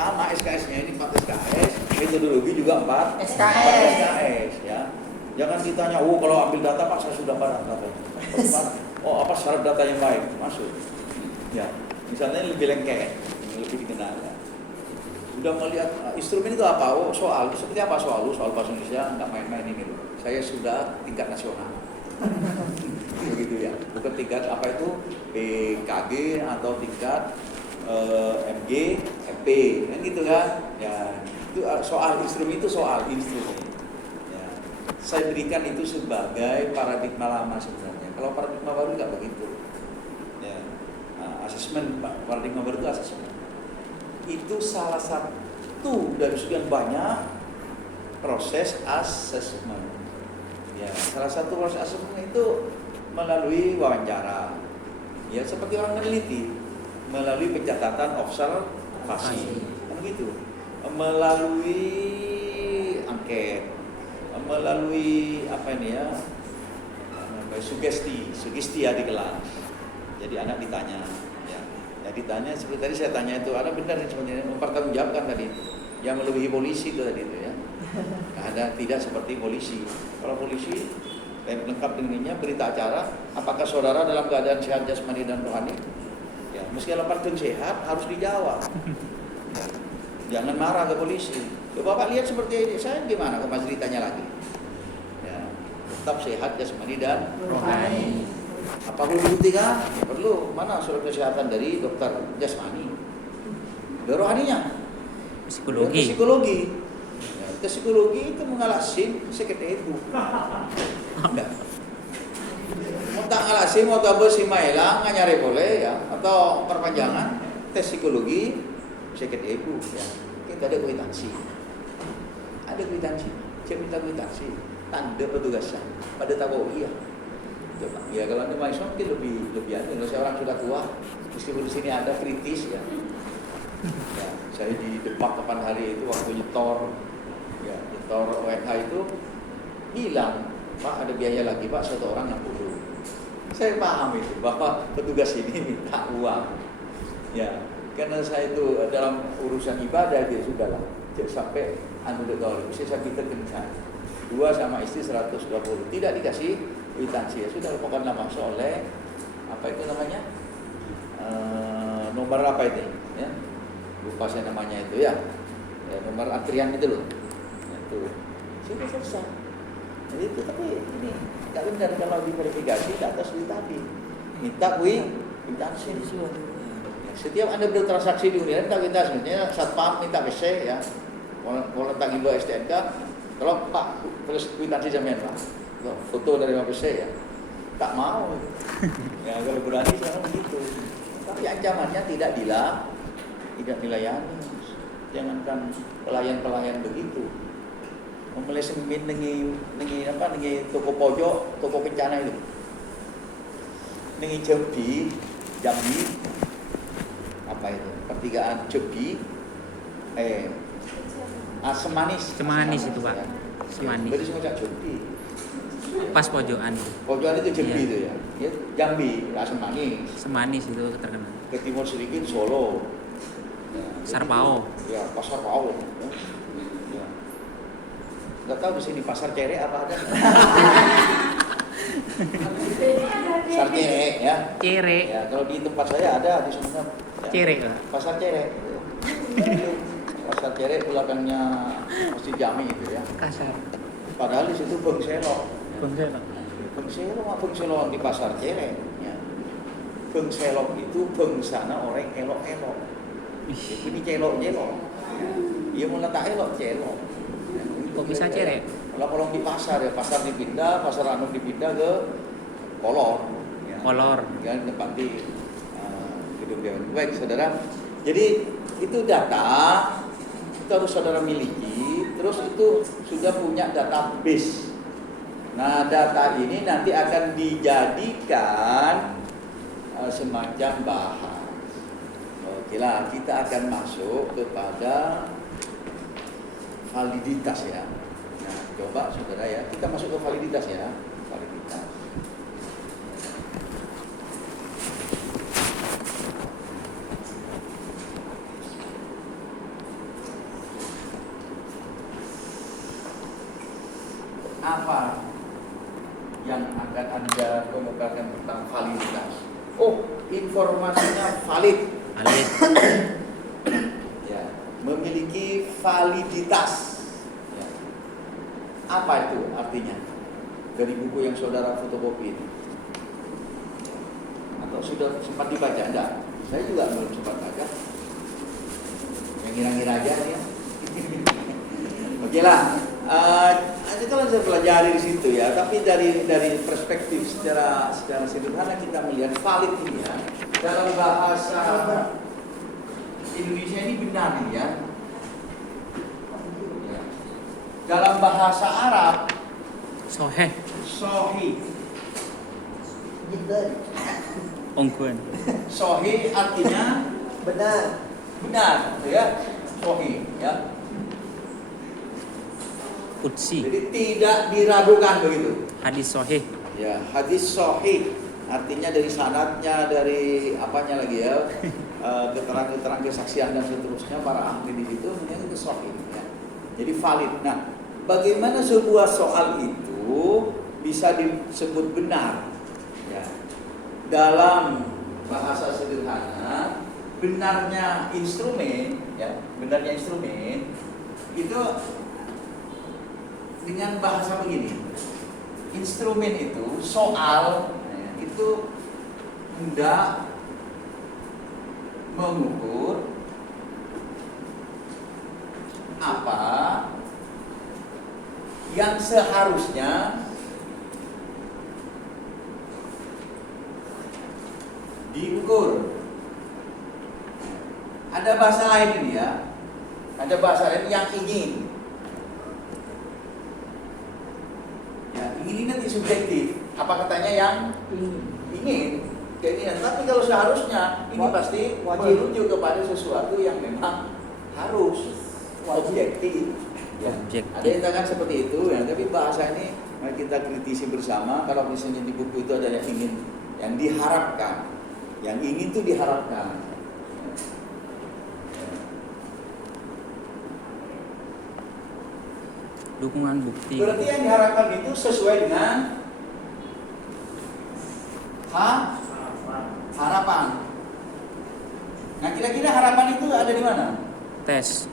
sama SKS-nya ini 4 SKS, metodologi juga 4 SKS ya. Jangan ditanya, kalau ambil data Pak saya sudah parah datanya. Apa syarat data yang baik? Masuk. Ya, misalnya lebih lengket, lebih dikenal ya. Sudah melihat instrumen itu apa? Soal, seperti apa soal bahasa Indonesia, nggak main-main ini loh. Saya sudah tingkat nasional. Begitu ya. Bukan tingkat apa itu PKG atau tingkat MG, MP, kan gitu kan? Ya, itu soal instrumen Ya. Saya berikan itu sebagai paradigma lama sebenarnya. Kalau paradigma baru nggak begitu. Ya. Asesmen, paradigma baru itu asesmen. Itu salah satu dari sekian banyak proses asesmen. Ya, salah satu proses asesmen itu melalui wawancara. Ya, seperti orang meneliti, melalui pencatatan observasi, kan gitu. Melalui angket, melalui sugesti ya di kelas. Jadi anak ditanya. Ditanya seperti tadi saya tanya itu, ada benar sebenarnya mempertanggungjawabkan tadi itu yang melebihi polisi itu tadi itu ya. Ada tidak seperti polisi. Kalau polisi lengkap dengannya berita acara, apakah saudara dalam keadaan sehat jasmani dan rohani? Ya, meski lepas sehat harus dijawab. Jangan marah ke polisi. Bapak lihat seperti ini, saya gimana? Kok masih ditanya lagi? Ya, tetap sehat jasmani dan rohani. Apa perlu dibuktikan? Ya perlu. Mana surat kesehatan dari dokter jasmani? Dari rohaninya? Psikologi. Ya, psikologi itu mengalasin sekete itu. Mau tak ngalasin, mau tak bersimailang, nyari boleh ya. Atau perpanjangan tes psikologi sekete itu. Ya. Kita ada kwitansi. Saya minta kwitansi. Tanda petugasan pada tahu iya. Ya kalau Anda mahasiswa mungkin lebih ada. Kalau saya orang sudah tua, meskipun di sini ada kritis ya. Ya, saya di Depak kapan hari itu waktu nyetor ONH itu bilang, Pak ada biaya lagi Pak, 1 orang 60. Saya paham itu bahwa petugas ini minta uang. Ya, karena saya itu dalam urusan ibadah dia sudahlah. Sampai saya kita kencan 2 sama istri 120, tidak dikasih kwitansi ya sudah pokoknya masuk oleh apa itu namanya nomor apa itu ya lupa saya namanya itu ya nomor antrian itu loh itu sudah selesai. Jadi itu tapi ini nggak benar kalau diverifikasi data sudah tadi minta kwitansi. Setiap Anda bertransaksi di Unilever minta kwitansi, misalnya satpam minta PC ya kalau tentang Indo STNK kalau Pak terus kwitansi jaminan Pak foto dari Mabes ya tak mau ya kalau berani sekarang begitu tapi ancamannya tidak dilayani. Jangankan pelayan begitu memelesemin nengi toko pojok toko kencana itu nengi Jambi apa itu pertigaan Jambi Semanis itu Pak Semanis berarti semua Jambi pas pojokan itu Jambi itu ya Jambi Semanis itu terkenal ke timur sedikit Solo ya, Sarpao ya pasar Pao ya. Nggak tahu di sini pasar Cere apa ada pasar Cere ya ya kalau di tempat saya ada di Sumenep ya. Cere pasar Cere pasar Cere belakangnya Masjid Jami itu ya kasar padahal di situ Bengselok di pasar Cere ya. Bengselok itu bengsana orang elok-elok. Ini celok-celok. Dia mau letak elok celok. Kok bisa Cere? Kalau di pasar ya, pasar dipindah, pasar anu dipindah ke Kolor. Ya. Kolor. Ya tempati gedung Dewan. Baik, saudara. Jadi itu data itu harus saudara miliki. Terus itu sudah punya database. Nah, data ini nanti akan dijadikan semacam bahan. Oke lah, kita akan masuk kepada validitas ya. Nah, coba saudara ya, kita masuk ke validitas ya. Validitas. apa yang akan Anda kemukakan tentang validitas? Oh, informasinya valid. Valid. Ya, memiliki validitas. Ya. Apa itu artinya? Dari buku yang saudara fotokopi ini. Atau sudah sempat dibaca? Enggak. Saya juga belum sempat baca. Yang ngira-ngira aja ya. Oke lah. Kalau saya pelajari di situ ya, tapi dari perspektif secara sederhana kita melihat valid ini ya. Dalam bahasa Indonesia ini benar nih ya. Dalam bahasa Arab Soheh. sahih. Ongkuan. Sahih artinya benar ya. Sahih ya. Qudsi. Jadi tidak diragukan begitu. Hadis sohih. Ya, hadis sahih artinya dari sanadnya, dari apanya lagi ya, keterangan kesaksian dan seterusnya para ahli di situ, itu sahih. Ya. Jadi valid. Nah, bagaimana sebuah soal itu bisa disebut benar? Ya. Dalam bahasa sederhana, benarnya instrumen, ya, benarnya instrumen itu dengan bahasa begini. Instrumen itu soal itu hendak mengukur apa yang seharusnya diukur. Ada bahasa lain ini ya. Ada bahasa lain yang ingin. Ya, ingin ini nanti subjektif. Apa katanya yang ingin? Keinginan. Tapi kalau seharusnya ini pasti merujuk kepada sesuatu yang memang harus objektif. Ya. Ada yang katakan seperti itu ya. Tapi bahasa ini mari kita kritisi bersama. Kalau misalnya di buku itu ada yang ingin, yang diharapkan. Yang ingin itu diharapkan. Dukungan bukti. Berarti yang diharapkan itu sesuai dengan harapan. Nah, kira-kira harapan itu ada di mana? Tes.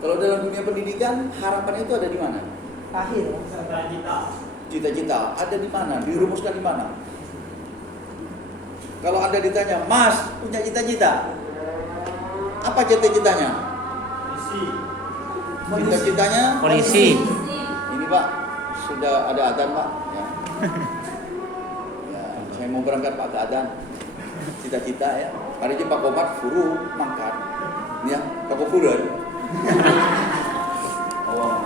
Kalau dalam dunia pendidikan, harapan itu ada di mana? Akhir. Cita-cita ada di mana? Dirumuskan di mana? Kalau Anda ditanya, Mas punya cita-cita, apa cita-citanya? Cita-citanya Polisi. ini Pak, sudah ada adzan Pak ya. Ya, saya mau berangkat Pak ke adzan. Cita-cita ya. Hari ini Pak Komar furu mangkat. Ya, Pak Kofuran. Oh,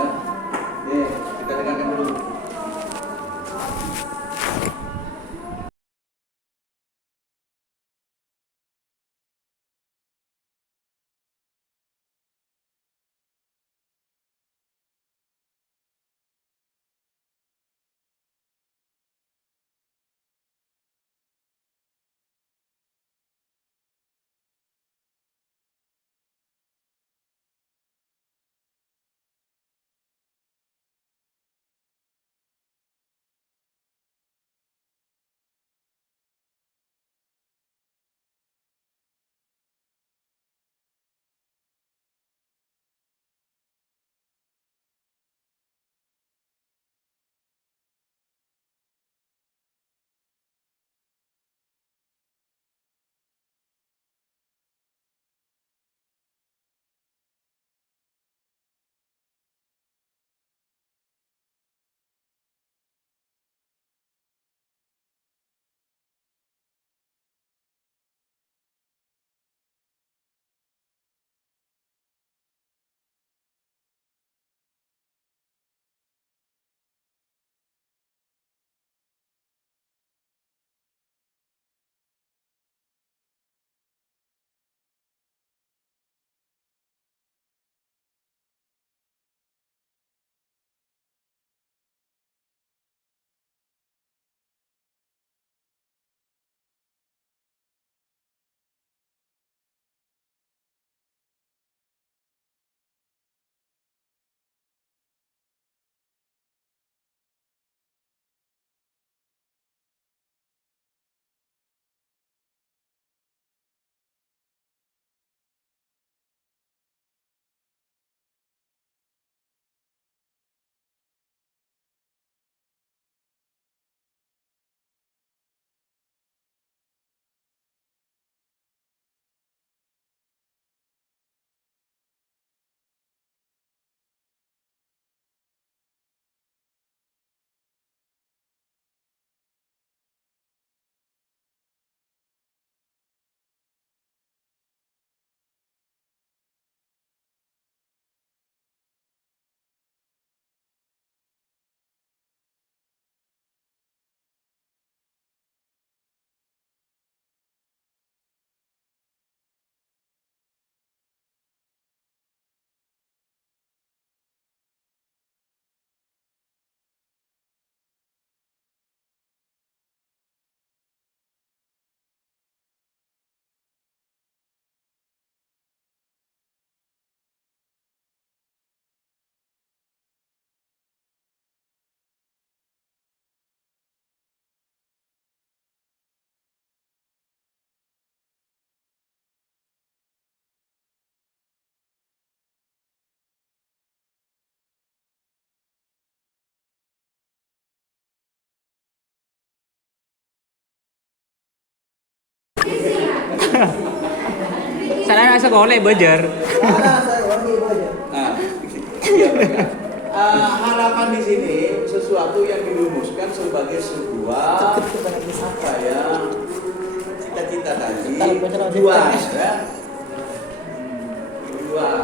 ya. Kita dengarkan dulu. Saya rasa golek bejer. Nah, iya benar. Harapan di sini sesuatu yang dirumuskan sebagai sebuah apa ya, cita-cita tadi, tujuan ya. Tujuan.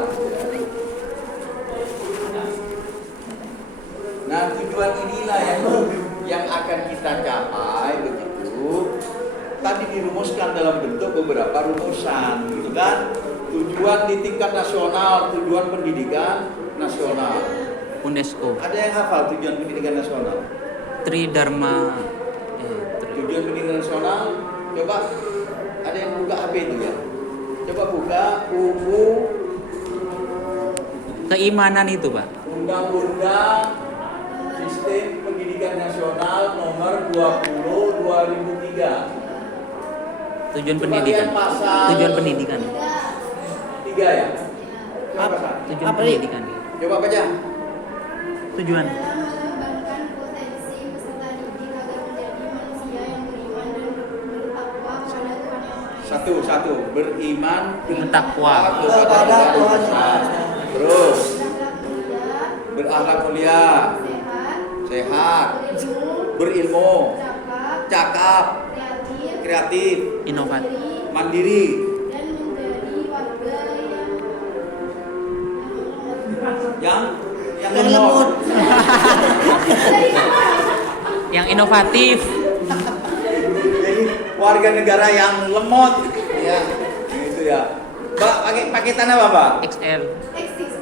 Nah, tujuan inilah yang akan kita capai begitu. Tadi dirumuskan dalam bentuk beberapa rumusan, gitu kan? Tujuan di tingkat nasional, tujuan pendidikan nasional. UNESCO. Ada yang hafal tujuan pendidikan nasional? Tridharma. Tujuan pendidikan nasional, coba ada yang buka HP itu ya? Coba buka buku Keimanan itu, Pak. Undang-Undang Sistem Pendidikan Nasional Nomor 20 2003. Tujuan Coba pendidikan. lihat pasal Tujuan pendidikan. 3 ya? Coba baca. Tujuan pendidikan. Coba baca. Tujuan. Dalam mengembangkan potensi peserta didik agar menjadi manusia yang beriman dan bertakwa kepada Tuhan Yang Maha Esa. Satu, beriman Bertakwa kepada Tuhan Yang Maha Esa. Terus Berakhlak mulia, berakhlak mulia, sehat, sehat, berilmu, berilmu, cakap, cakap, kreatif, kreatif, Inovatif. mandiri, dan menjadi warga yang lemot. Yang inovatif. Jadi warga negara yang lemot, ya, gitu ya. Mbak, pakai tanah apa, Mbak? XL. eksis,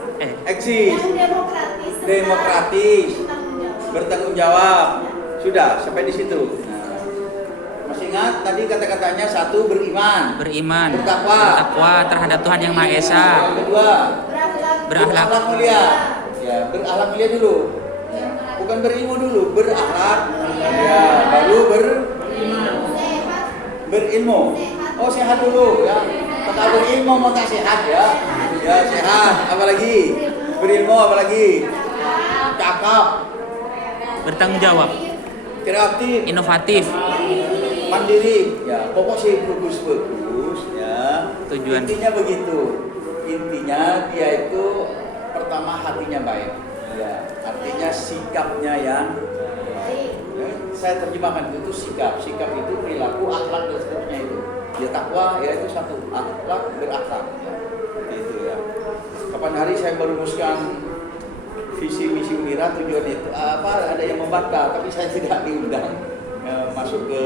Eksis, yang demokratis, serta demokratis, bertanggung jawab. bertanggung jawab. Sudah, sampai di situ. Nah, masih ingat tadi kata-katanya? Satu, beriman. Beriman. Bertakwa. Bertakwa terhadap Tuhan Yang Maha Esa. Yang kedua, Berakhlak, berakhlak mulia. Ya, berakhlak mulia dulu. Bukan berilmu dulu, berakhlak mulia. Baru sehat, berilmu. Oh, sehat dulu ya. Kalau berilmu mau tak sehat ya. Ya, sehat. Apalagi? Berilmu apalagi? Cakap, Bertanggung jawab. kreatif, Inovatif. mandiri. Ya, pokok sih bagus-bagus ya. Tujuan. Intinya begitu. Intinya dia itu pertama hatinya baik. Ya, artinya sikapnya yang baik. ya, saya terjemahkan itu sikap. Sikap itu perilaku, akhlak dan seterusnya itu. Ya takwa ya itu satu, akhlak berakhlak. Ya. Itu ya. Kapan hari saya merumuskan visi misi Unira tujuan itu apa ada yang membaca tapi saya tidak diundang masuk ke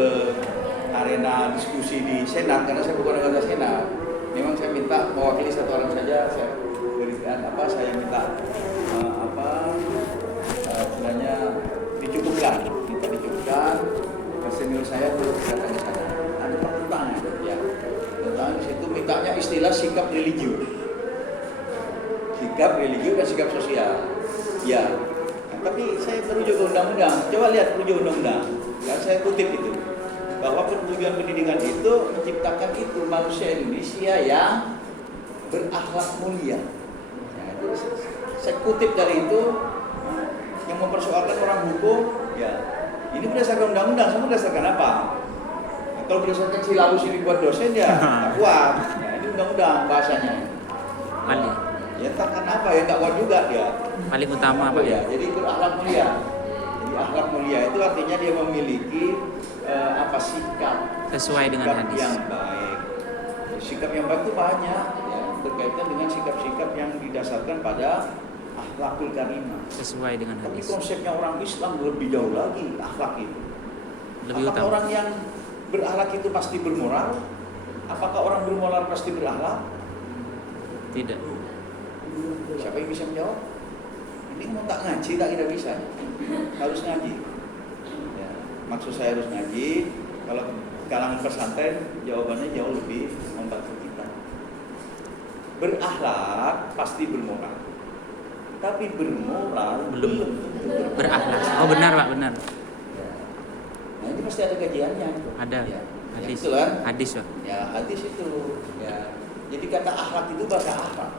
arena diskusi di Senat karena saya bukan anggota Senat. Memang saya minta mewakili satu orang saja saya berikan saya minta sebenarnya minta dicukupkan senior saya untuk datang ke sana. Ada pertentangan ya. Tentang di situ mintanya istilah sikap religius. Sikap religius dan sikap sosial. Ya. Nah, tapi saya merujuk ke undang-undang. Coba lihat merujuk undang-undang. Dan saya kutip itu bahwa tujuan pendidikan itu menciptakan itu manusia Indonesia yang berakhlak mulia. Nah, itu saya kutip dari itu yang mempersoalkan orang hukum. Ya. Ini berdasarkan undang-undang, sama berdasarkan apa? Nah, kalau berdasarkan silabus ini buat dosen ya tak kuat. Nah, ini undang-undang bahasanya. Paling. Ya takkan apa ya nggak kuat juga dia. Paling utama, Pak. Ya. Jadi berakhlak mulia. Jadi akhlak mulia itu artinya dia memiliki sikap Sesuai dengan sikap hadis. yang baik. Sikap yang baik itu banyak ya, berkaitan dengan sikap-sikap yang didasarkan pada akhlakul karimah. Sesuai dengan Tapi hadis. konsepnya orang Islam lebih jauh lagi akhlak itu. Lebih Apakah utama. orang yang berakhlak itu pasti bermoral? Apakah orang bermoral pasti berakhlak? Tidak. Siapa yang bisa menjawab? Ini mau tak ngaji tak tidak bisa. Harus ngaji. Ya, maksud saya harus ngaji. Kalau kalangan pesantren jawabannya jauh lebih membantu kita. Berakhlak pasti bermoral. Tapi bermoral Belum. belum tentu Berakhlak. Oh benar, Pak, benar. Ya. Nah ini pasti ada kajiannya. Ada. Ya. Hadis. Ya, betul kan? Hadis, Pak. Ya hadis itu. Ya. Jadi kata akhlak itu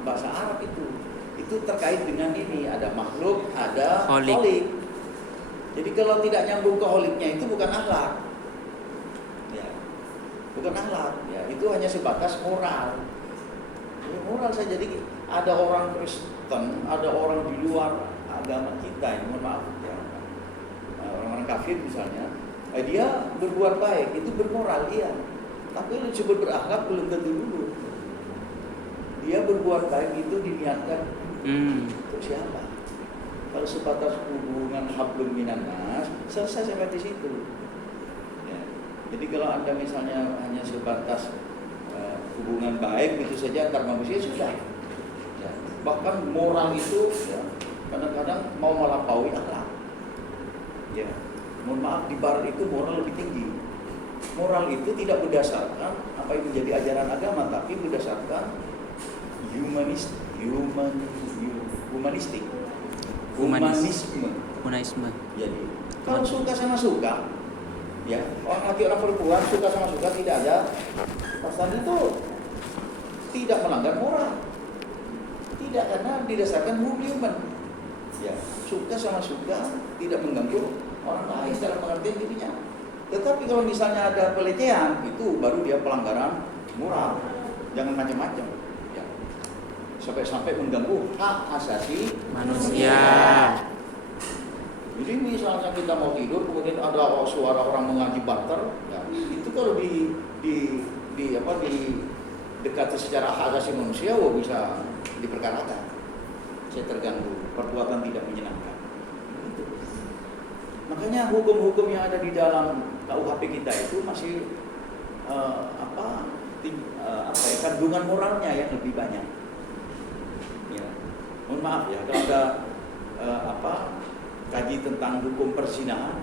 bahasa Arab itu. Itu terkait dengan ini. Ada makhluk, ada Kholik. kholik. Jadi kalau tidak nyambung ke kholiknya itu bukan akhlak. Ya. bukan akhlak. Ya, itu hanya sebatas moral. Ya, moral saja. Jadi ada orang Kristen, ada orang di luar agama kita, yang mohon maaf ya, orang-orang kafir misalnya, dia berbuat baik, itu bermoral iya. Tapi disebut berakhlak belum tentu dulu. Dia berbuat baik itu diniatkan untuk siapa? Kalau sebatas hubungan hablum minan nas, selesai sampai di situ. Ya. Jadi kalau Anda misalnya hanya sebatas hubungan baik itu saja antar manusia sudah. Ya. Bahkan moral itu ya, kadang-kadang mau melampaui akhlak. Ya. Mohon maaf, di barat itu moral lebih tinggi. Moral itu tidak berdasarkan apa yang menjadi ajaran agama, tapi berdasarkan humanisme. Humanisme. Jadi kalau suka sama suka, ya orang laki orang perempuan suka sama suka tidak ada pasal itu tidak melanggar moral, tidak karena didasarkan human. Ya suka sama suka tidak mengganggu orang lain dalam pengertian dirinya. Tetapi kalau misalnya ada pelecehan itu baru dia pelanggaran moral, jangan macam-macam. Sampai mengganggu hak asasi Manusia. Jadi misalnya kita mau tidur kemudian ada suara orang mengaji banter, ya, itu kalau dekati secara hak asasi manusia, bisa diperkarakan. Saya terganggu, perbuatan tidak menyenangkan. Gitu. Makanya hukum-hukum yang ada di dalam KUHP kita itu masih kandungan moralnya yang lebih banyak. Ya, mohon maaf ya kalau ada kaji tentang hukum perzinahan,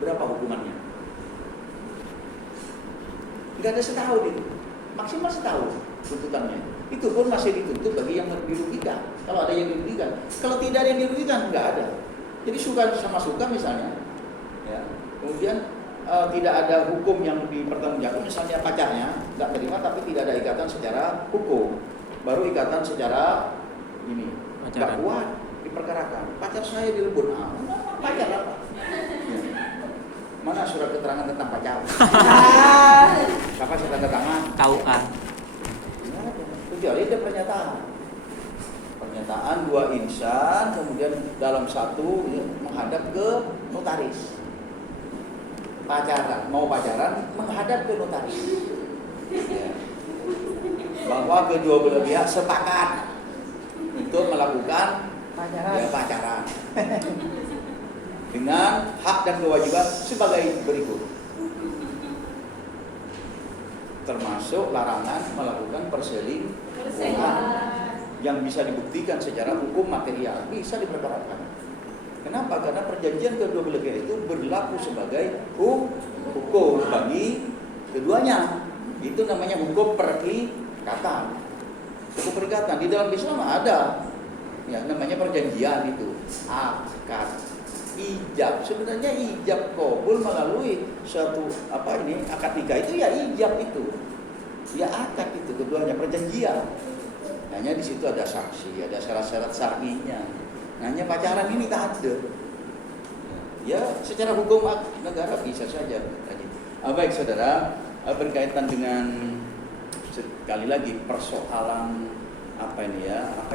berapa hukumannya? Tidak ada setahun itu, maksimal setahun tuntutannya. Itu pun masih dituntut bagi yang dirugikan. Kalau ada yang dirugikan, kalau tidak ada yang dirugikan nggak ada. Jadi suka sama suka misalnya, ya. Kemudian tidak ada hukum yang dipertanggungjawabkan, misalnya pacarnya nggak terima tapi tidak ada ikatan secara hukum, baru ikatan secara ini nggak kuat diperkarakan. Pacar saya dilebur, pacar apa? Ya. Mana surat keterangan tentang pacar? Kapan surat keterangan? KUA. Kecuali ada pernyataan dua insan, kemudian dalam satu ya, menghadap ke notaris. Mau pacaran menghadap ke notaris. Ya. Bahwa kedua belah pihak sepakat untuk melakukan pacaran dengan hak dan kewajiban sebagai berikut, termasuk larangan melakukan perselingkuhan yang bisa dibuktikan secara hukum material, bisa diperkarakan. Kenapa? Karena perjanjian kedua belah pihak itu berlaku sebagai hukum bagi keduanya. Itu namanya hukum perikatan. Hukum perikatan di dalam Islam ada, ya namanya perjanjian itu, akad, ijab. Sebenarnya ijab qabul melalui suatu akad nikah itu ya ijab itu, ya akad itu keduanya perjanjian. Hanya di situ ada saksi, ada syarat-syarat syar'inya. Hanya pacaran ini tak ada. Ya secara hukum negara bisa saja tadi. Baik saudara, berkaitan dengan sekali lagi persoalan apa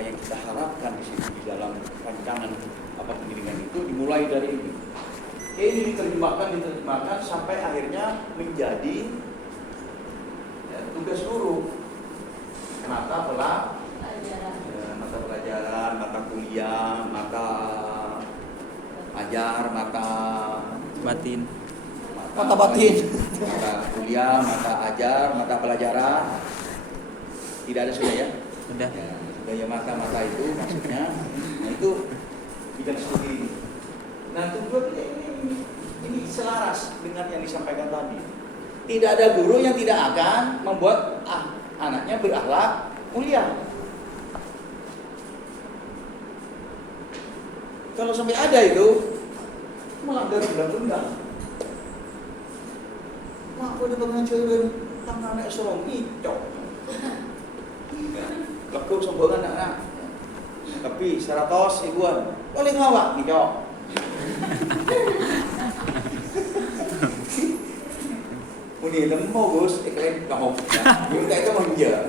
yang kita harapkan di sini di dalam rancangan pengiringan itu dimulai dari ini. Ini diterjemahkan sampai akhirnya menjadi tugas guru, mata pelajaran, mata kuliah, mata ajar, mata Batin. mata kuliah, mata ajar, mata pelajaran. Tidak ada sudah ya? Sudah. Ya, sudah ya mata itu maksudnya. Nah itu tidak seperti ini. Nah tujuan ini selaras dengan yang disampaikan tadi. Tidak ada guru yang tidak akan membuat anaknya berakhlak mulia. Kalau sampai ada itu melanggar undang-undang. Nah, aku dapat ngajarin tangan anak serong ngicok. Lekuk sombongan anak. Tapi 100 ribuan boleh ngawak ngicok. Puni temu Gus, iklim kamu. Ya, minta itu manja.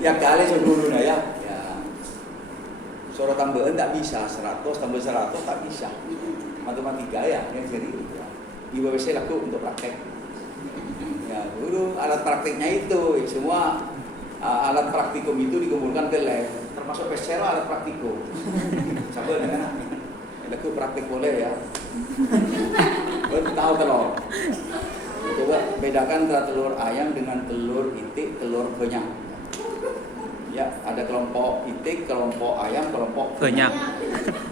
Ya kali sebelumnya ya. Ya. Suara tambahan tak bisa, 100 tambah 100 tak bisa. Matematika ya, yang jadi. Ya. IWWC laku untuk praktek. Ya, dulu alat prakteknya itu semua alat praktikum itu dikumpulkan ke lab, termasuk pesel alat praktikum. Sabar kan? Laku praktik boleh ya. Tahu telur. Coba bedakan antara telur ayam dengan telur itik, telur banyak. Ya, ada kelompok itik, kelompok ayam, kelompok Banyak.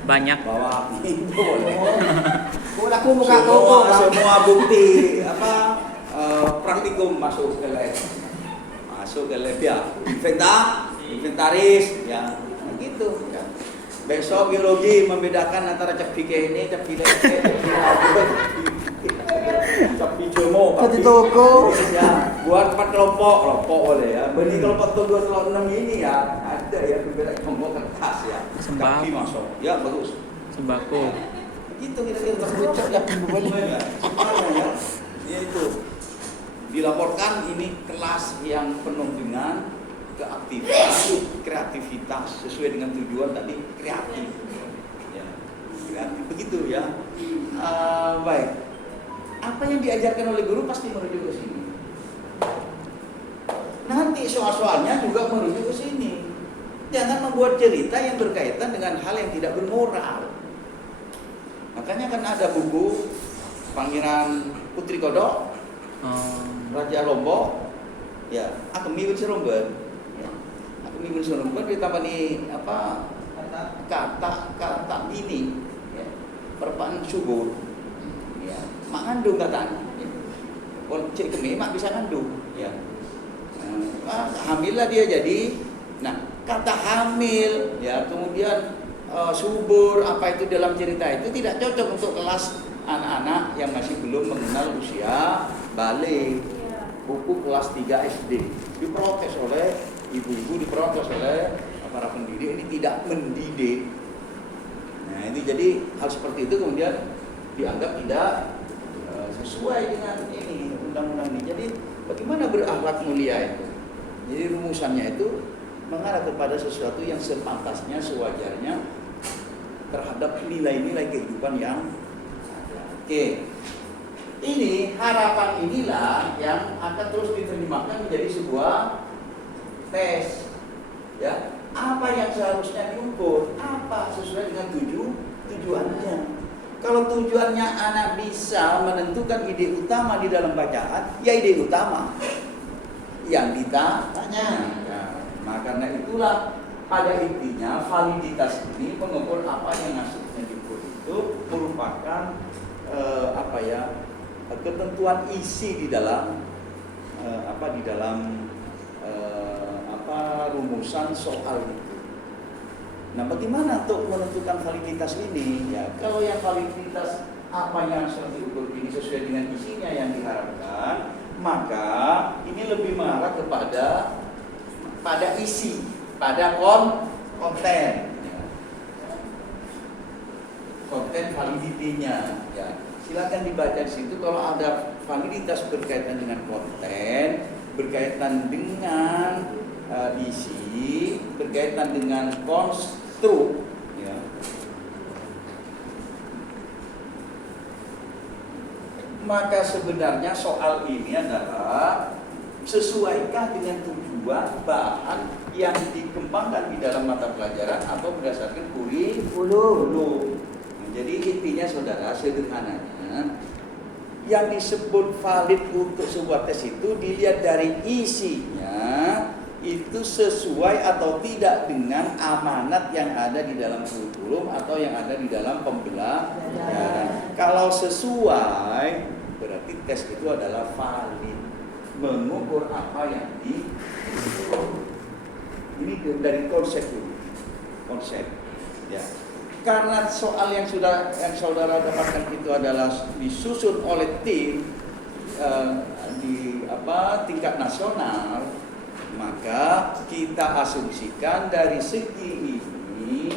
Banyak. Bawa itu boleh. Aku buka toko, Semua bukti praktikum masuk ke lab. Masuk ke lab ya. Inventaris ya. Begitu ya. Besok biologi membedakan antara cek fikih ini, cek fileh, cek bijomo, Di toko. ya. Buat 4 kelompok boleh ya. Benih kelompok 2 kelompok 6 ini ya ada ya berbeda kelompok kertas ya. Sembako. Kaki masuk, ya bagus. Sembako. Begitu kira-kira terkocok ya semuanya ya. Ya itu dilaporkan ini kelas yang penuh dengan kreativitas sesuai dengan tujuan tadi kreatif ya, kreatif begitu ya. Baik, apa yang diajarkan oleh guru pasti menuju ke sini, nanti soal-soalnya juga menuju ke sini. Jangan membuat cerita yang berkaitan dengan hal yang tidak bermoral. Makanya kan ada buku Pangeran Putri Kodok, Raja Lombok ya, Akemi Seromben. Minggu sebelum ditambah nih kata ini ya, perpaan subur ya, mak ngandung katanya ya. Kalau cek kemi mak bisa ngandung ya. Hamil lah dia jadi. Nah kata hamil ya, kemudian subur apa itu dalam cerita itu tidak cocok untuk kelas anak-anak yang masih belum mengenal usia balik. Buku kelas 3 SD diprotes oleh ibu-ibu, diprotes oleh para pendidik, ini tidak mendidik. Nah itu jadi hal seperti itu kemudian dianggap tidak sesuai dengan ini undang-undang ini. Jadi bagaimana berakhlak mulia itu? Jadi rumusannya itu mengarah kepada sesuatu yang sepantasnya, sewajarnya terhadap nilai-nilai kehidupan yang ada. Oke. Ini harapan inilah yang akan terus diterjemahkan menjadi sebuah tes, ya. Apa yang seharusnya diukur, apa sesuai dengan tujuannya. Kalau tujuannya anak bisa menentukan ide utama di dalam bacaan, ya ide utama yang ditanya. Nah, karena itulah pada intinya validitas ini mengukur apa yang maksudnya diukur itu merupakan ketentuan isi di dalam rumusan soal itu. Nah, bagaimana untuk menentukan validitas ini? Ya, kalau yang validitas apa yang harus diukur ini sesuai dengan isinya yang diharapkan, maka ini lebih mengarah pada isi, pada konten, ya. Konten validitinya. Ya. Silakan dibaca di situ kalau ada validitas berkaitan dengan konten, berkaitan dengan isi, berkaitan dengan konstruk, ya. Maka sebenarnya soal ini adalah sesuaikah dengan tujuan bahan yang dikembangkan di dalam mata pelajaran atau berdasarkan kurikulum. Jadi intinya saudara, sederhananya yang disebut valid untuk sebuah tes itu dilihat dari isinya itu sesuai atau tidak dengan amanat yang ada di dalam kurikulum atau yang ada di dalam pembelajaran. Kalau sesuai berarti tes itu adalah valid, mengukur apa yang ini dari konsep dulu, konsep ya. Karena soal yang saudara dapatkan itu adalah disusun oleh tim di tingkat nasional, maka kita asumsikan dari segi ini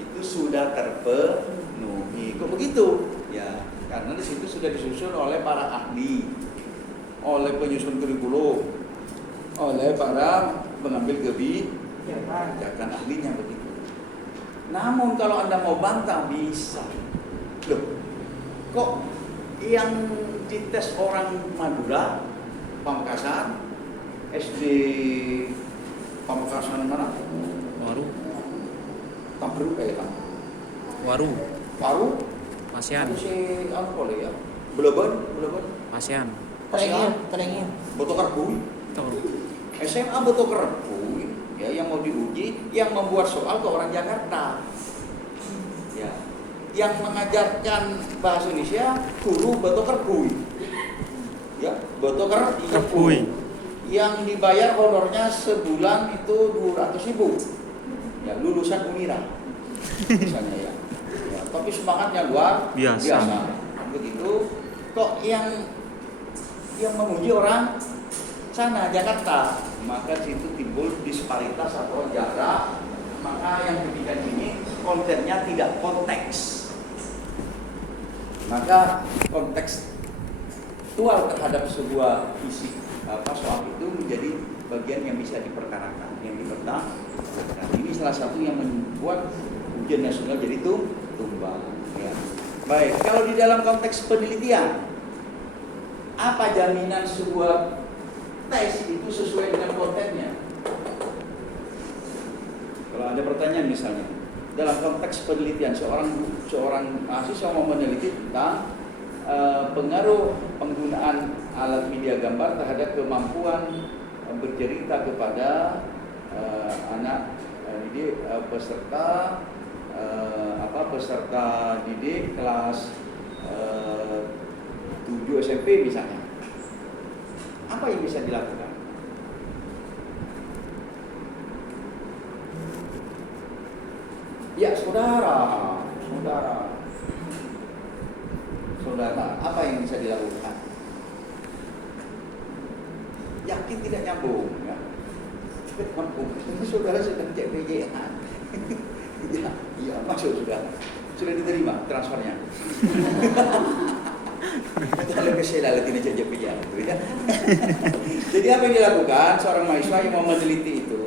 itu sudah terpenuhi. Kok begitu? Ya, Karena di situ sudah disusun oleh para ahli, oleh penyusun kurikulum, oleh para pengambil kebijakan ahlinya begitu. Namun kalau Anda mau bantah bisa. Loh, kok yang dites orang Madura, Pamekasan, SD Pamekasan mana? Waru, Tambruk kayak Waru, Paru, Pasian, itu si apa ya? Beleben, Pasian. Telengin. Boto Kerbui. Tahu. SMA Boto Kerbui, ya yang mau diuji, yang membuat soal ke orang Jakarta. Ya, yang mengajarkan bahasa Indonesia guru Boto Kerbui. Ya, Boto Kerbui. Yang dibayar honornya sebulan itu 200.000. Ya, lulusan Unira. Misalnya ya. Ya, tapi semangatnya luar Biasa. Begitu. Kok yang memuji orang sana Jakarta, maka di situ timbul disparitas atau jarak. Maka yang pendidikan ini kontennya tidak konteks. Maka kontekstual terhadap sebuah isi soal itu menjadi bagian yang bisa diperkarakan, yang dipertanggungjawabkan. Ini salah satu yang membuat ujian nasional jadi tumbang. Ya. Baik, kalau di dalam konteks penelitian, apa jaminan sebuah tes itu sesuai dengan kontennya? Kalau ada pertanyaan misalnya, dalam konteks penelitian seorang mahasiswa mau meneliti tentang pengaruh penggunaan alat media gambar terhadap kemampuan bercerita kepada anak didik peserta didik kelas 7 SMP misalnya. Apa yang bisa dilakukan? Ya, saudara, apa yang bisa dilakukan? Yakin tidak nyambung, ya? Tidak nyambung. Ini saudara sedang CPJ-an. Iya, masuk sudah diterima transfernya. Kalau kesalahan tidak saja PJ-an, ya. Jadi apa yang dilakukan seorang mahasiswa yang mau meneliti itu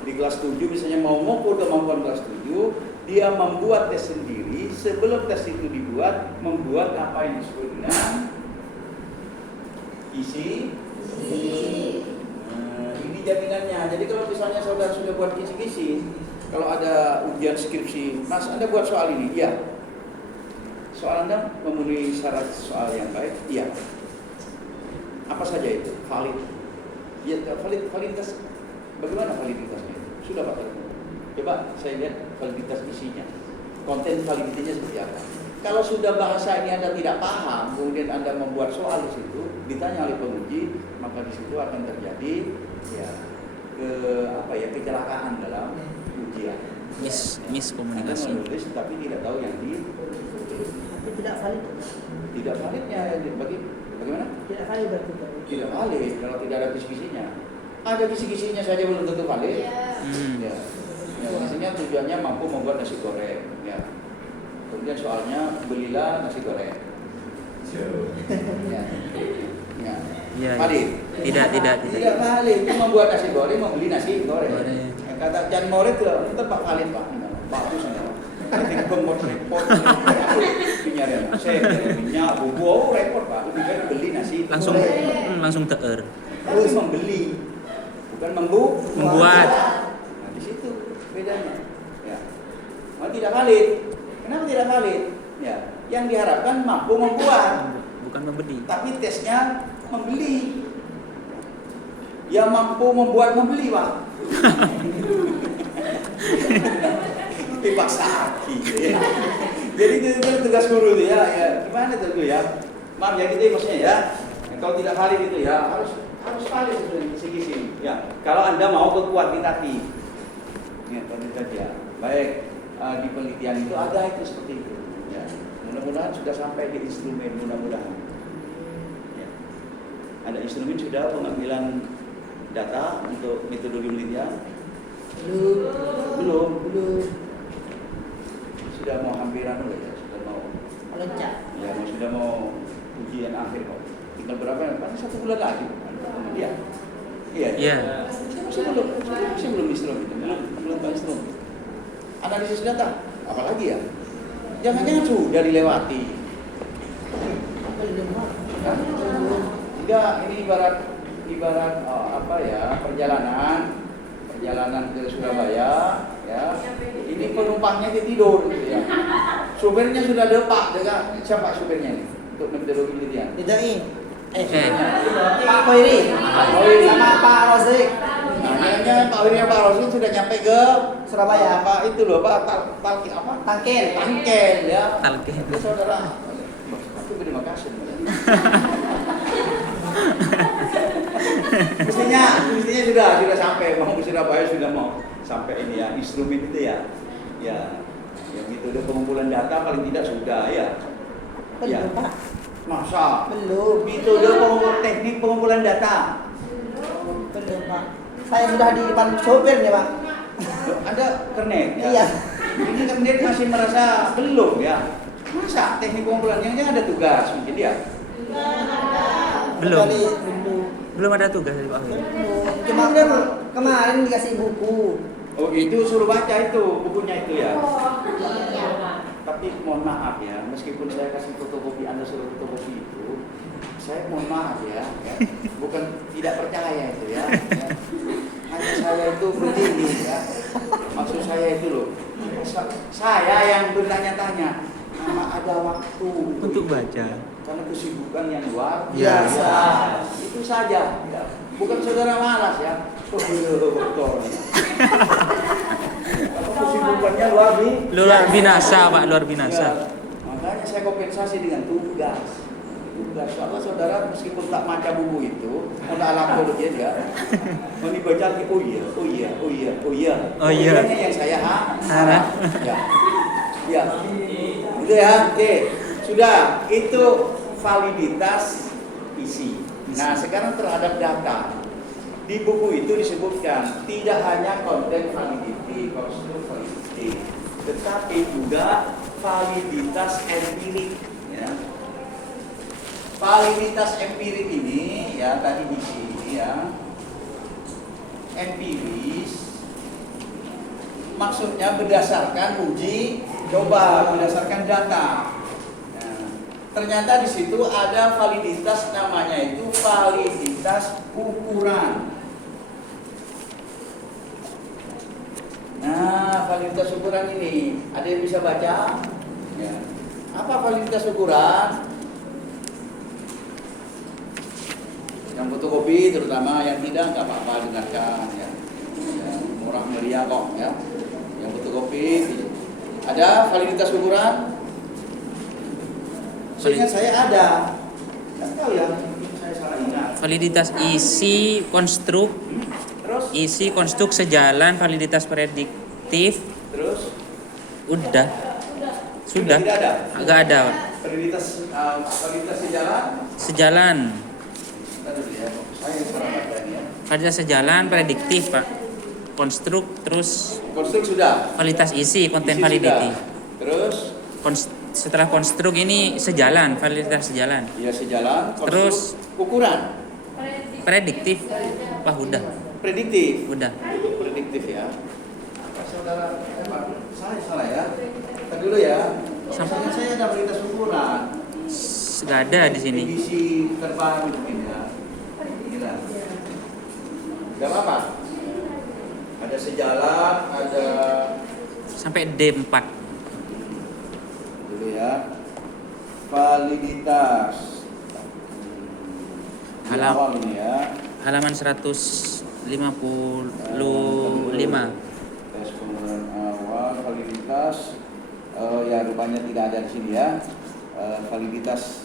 di kelas 7 misalnya mau mengukur kemampuan kelas 7, dia membuat tes sendiri. Sebelum tes itu dibuat, membuat apa yang disebut dengan isi. Ini jaminannya. Jadi kalau misalnya saudara sudah buat kisi-kisi, kalau ada ujian skripsi, Mas Anda buat soal ini, iya. Soal Anda memenuhi syarat soal yang baik, iya. Apa saja itu? Valid. Ya, validitas. Bagaimana validitasnya? Sudah Pak. Coba saya lihat validitas isinya. Konten validitasnya seperti apa? Kalau sudah bahasa ini Anda tidak paham, kemudian Anda membuat soal di situ, ditanya oleh penguji, maka di situ akan terjadi kecelakaan dalam ujian. Miskomunikasi. Anda menulis tapi tidak tahu yang Tapi tidak valid. tidak validnya bagaimana? Tidak valid berarti. Tidak valid kalau tidak ada kisi-kisinya. Ada kisi-kisinya saja belum tentu valid. Ya. Ya, maksudnya tujuannya mampu membuat nasi goreng. Ya. Kemudian soalnya belilah nasi goreng. Ya. Ya. Ya, Valid. Tidak. Valid. Itu membuat nasi goreng, membeli nasi goreng. Goreng. Kata Jan Morit itu Pak valid Pak. Bagus nih. Ketika pembuat repot. Nyari saya minyak bumbu repot Pak. Lebih baik beli nasi. Langsung teer. Tapi membeli, bukan Membuat. Nah, di situ bedanya. Ya. Tidak valid. Kenapa tidak valid? Ya, yang diharapkan mampu membuat, Bukan membeli. tapi tesnya membeli. Yang mampu membuat membeli, Pak. Dipaksa hati. Ya. Jadi itu tugas guru itu ya. Gimana itu ya? Maaf ya gitu maksudnya ya. Kalau tidak valid itu ya harus valid segi-segi. Ya, kalau Anda mau ke kuantitatif. Ya, kuantitatif ya. Baik, di penelitian itu ada itu seperti itu. Ya. Mudah-mudahan sudah sampai di instrumen mudah-mudahan. Ya. Ada instrumen sudah pengambilan data untuk metodologi penelitian? Belum. Sudah mau hampiran dulu ya, sudah mau. Loncat. Ya, sudah mau ujian akhir kok. Tinggal berapa? Paling 1 bulan lagi. Iya. Iya. Iya. Saya belum instrum itu. Belum tahu instrum. Analisis data, apalagi ya? Jangan-jangan sudah dilewati. Belum, Pak. Kan? Enggak, ini ibarat apa ya, perjalanan ke Surabaya ya. Ini penumpangnya tidur gitu ya. Supirnya sudah lepak, siapa supirnya ini? Untuk metodologi penelitian. Tidak ini. Pak Khoiri sama Pak Rozik. Nah, akhirnya Pak Wirya Pak Rosin sudah nyampe ke Surabaya. Pak itu loh, Pak Tangkel ya. Talke. Ya, saudara. Aku berterima kasih. mestinya sudah sampai mau ke Surabaya, sudah mau sampai ini ya, instrumen itu ya. Ya, yang metode pengumpulan data paling tidak sudah ya. Belum, Pak. Masa? Belum. Metode teknik pengumpulan data. Belum, Pak. Saya sudah di depan sopirnya, Pak. Ada kernet ya? Iya. Ini kernet masih merasa belum ya? Masa teknik pengumpulan yang ada tugas mungkin ya? Belum. Belum. Belum ada tugas dari Pak Khoiri. Cuma kemarin dikasih buku. Oh itu suruh baca itu bukunya itu ya? Tapi mohon maaf ya, meskipun saya kasih fotokopi, Anda suruh fotokopi itu, saya mohon maaf ya, bukan tidak percaya itu ya. Hanya saya itu begini ya, maksud saya itu loh, saya yang bertanya-tanya, ada waktu Untuk baca. karena kesibukan yang luar Biasa. itu saja, ya. Bukan saudara malas ya, betul. Kesibukannya Luar binasa, Pak, luar binasa. Ya, makanya saya kompensasi dengan tugas. Soalnya saudara meskipun tak baca buku itu, mau alam dia ya. Mau dibaca lagi, oh iya. Ini yang saya harap. Ya. Ya. Itu ya, oke. Sudah, itu validitas isi. Nah, sekarang terhadap data. Di buku itu disebutkan tidak hanya konten validity, konstruk validity, tetapi juga validitas empirik. Ya. Validitas empirik ini ya tadi di sini ya, empiris maksudnya berdasarkan uji coba, berdasarkan data. Nah, ternyata di situ ada validitas, namanya itu validitas ukuran. Nah, validitas ukuran ini ada yang bisa baca? Ya. Apa validitas ukuran? Yang fotokopi terutama, yang tidak nggak apa-apa dengarkan ya. Ya, murah meriah kok ya. Yang fotokopi ada validitas ukuran. Seingat saya ada. Nggak tahu ya, saya salah ingat. Validitas isi konstruk, Terus? isi konstruk sejalan, validitas prediktif. Terus? Sudah. Tidak ada. Agak ada, Pak. Validitas sejalan. Sejalan. Kita dulu ya. Saya yang salah baca ini ya. Validitas sejalan prediktif, Pak. Konstruk, terus Konstruk sudah. validitas isi, konten Isi validity. sudah. Terus? Setelah konstruk ini sejalan, validitas sejalan. Ya sejalan. Konstruk, Terus? ukuran. Prediktif. Wah, udah. Prediktif. Udah. Prediktif ya. Apa saudara? Saya salah ya. Kita dulu ya. Sampai saya ada validitas ukuran. Nggak ada di sini. Edisi terbaru mungkin ya. Gila. Gak apa-apa. Ada sejalan, ada Sampai D4. dulu ya. Validitas. Awal ini ya. Halaman 155. Tes penggunaan awal validitas. Ya rupanya tidak ada di sini ya. Validitas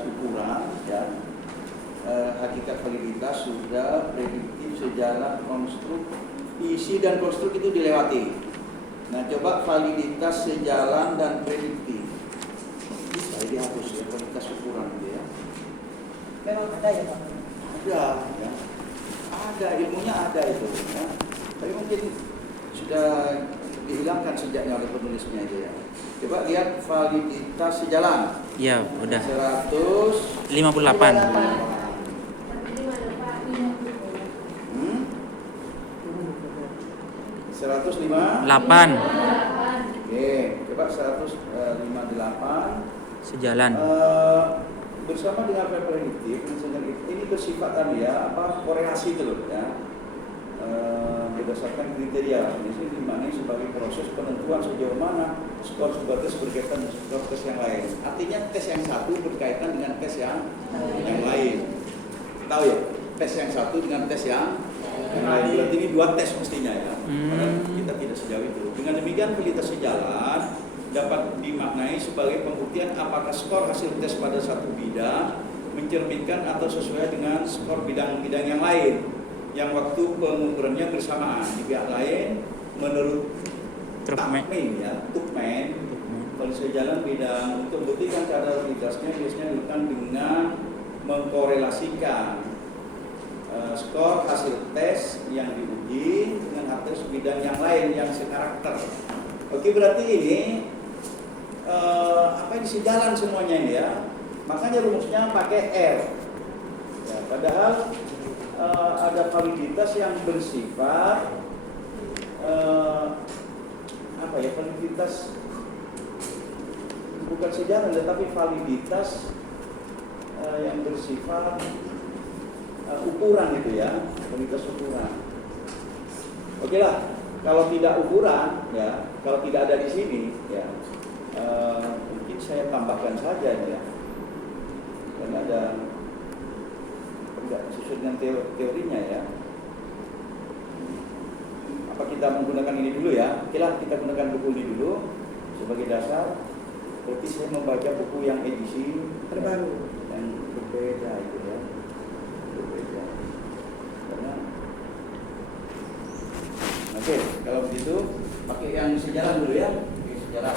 ukuran ya. Hakikat validitas sudah, prediktif, sejalan, konstruk, isi dan konstruk itu dilewati. Nah coba validitas sejalan dan prediktif. Bisa dihapus ya, validitas ukuran gitu ya. Memang ada ya, Pak? Ada ya. Ada, ilmunya ada itu ya. Tapi mungkin sudah dihilangkan sejaknya oleh penulisnya itu ya. Coba lihat validitas sejalan. Ya, udah. 100 58. Hmm? 105. 8. Oke, coba 158. Sejalan. Bersama dengan prediktif, ini bersifat korelasi itu loh ya. Berdasarkan kriteria ini dimana sebagai proses penentuan sejauh mana skor sebatas berkaitan dengan skor tes yang lain. Artinya tes yang satu berkaitan dengan tes yang lain. Tahu ya? Tes yang satu dengan tes yang lain. Berarti ini 2 tes mestinya ya. Karena kita tidak sejauh itu. Dengan demikian validitas sejalan dapat dimaknai sebagai pembuktian apakah skor hasil tes pada satu bidang mencerminkan atau sesuai dengan skor bidang-bidang yang lain yang waktu pengukurannya bersamaan. Di pihak lain, menurut Tukmen, validitas sejalan bidang untuk membuktikan kadar validitasnya biasanya dilakukan dengan mengkorelasikan skor hasil tes yang diuji dengan hasil bidang yang lain yang sekarakter. Oke, berarti ini ini sejalan semuanya ini ya. Makanya rumusnya pakai R. Ya, padahal ada validitas yang bersifat validitas bukan sejalan tetapi validitas yang bersifat ukuran gitu ya, validitas ukuran. Oke lah, kalau tidak ukuran ya, kalau tidak ada di sini ya, mungkin saya tambahkan saja ya, karena ada tidak sesuai dengan teorinya ya. Apa kita menggunakan ini dulu ya? Oke lah, kita gunakan buku ini dulu sebagai dasar. Berarti saya membaca buku yang edisi terbaru yang berbeda itu ya, berbeda. Karena oke, kalau begitu pakai yang sejalan dulu ya. Oke, sejalan.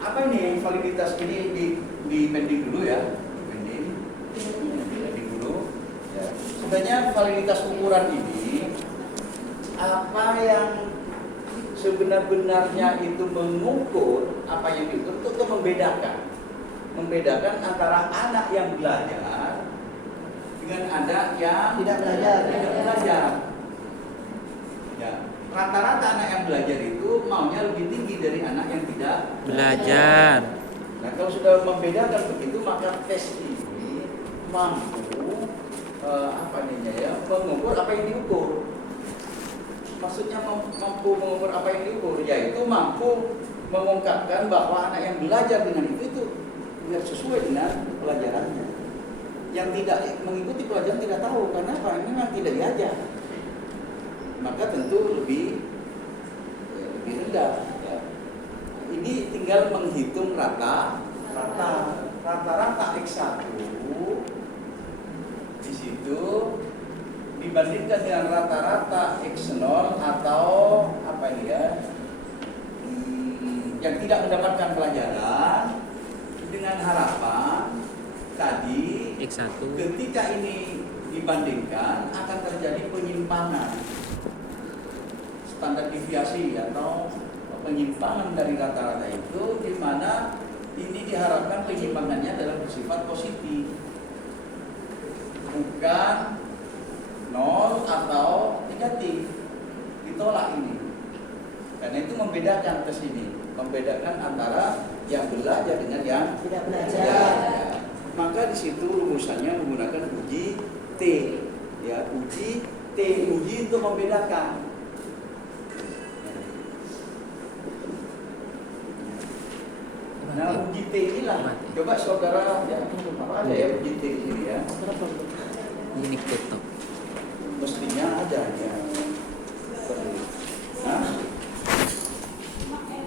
Apa ini validitas ini di pending dulu ya, pending dulu. Ya. Sebenarnya validitas ukuran ini apa yang sebenar-benarnya itu mengukur apa yang diukur untuk membedakan antara anak yang belajar dengan anak yang tidak belajar. Ya. Rata-rata anak yang belajar itu maunya lebih tinggi dari anak yang tidak Belajar. Nah, kalau sudah membedakan begitu, maka tes ini mampu mengukur apa yang diukur. Maksudnya mampu mengukur apa yang diukur, yaitu mampu mengungkapkan bahwa anak yang belajar dengan itu tidak sesuai dengan pelajarannya. Yang tidak mengikuti pelajaran tidak tahu karena apa? Ini memang tidak diajar. Maka tentu lebih rendah. Ya. Ini tinggal menghitung rata-rata X1 di situ dibandingkan dengan rata-rata X0 atau yang tidak mendapatkan pelajaran dengan harapan tadi X1. ketika ini dibandingkan akan terjadi penyimpangan standar deviasi atau penyimpangan dari rata-rata itu, di mana ini diharapkan penyimpangannya dalam bersifat positif, bukan 0 atau negatif, ditolak ini. Karena itu membedakan tes ini, membedakan antara yang belajar dengan yang tidak belajar. Ya. Maka di situ rumusannya menggunakan uji T, ya, uji untuk membedakan. Nah, uji T inilah, coba saudara ya, ada ya uji T ini ya. Ini foto. Mestinya ada ya.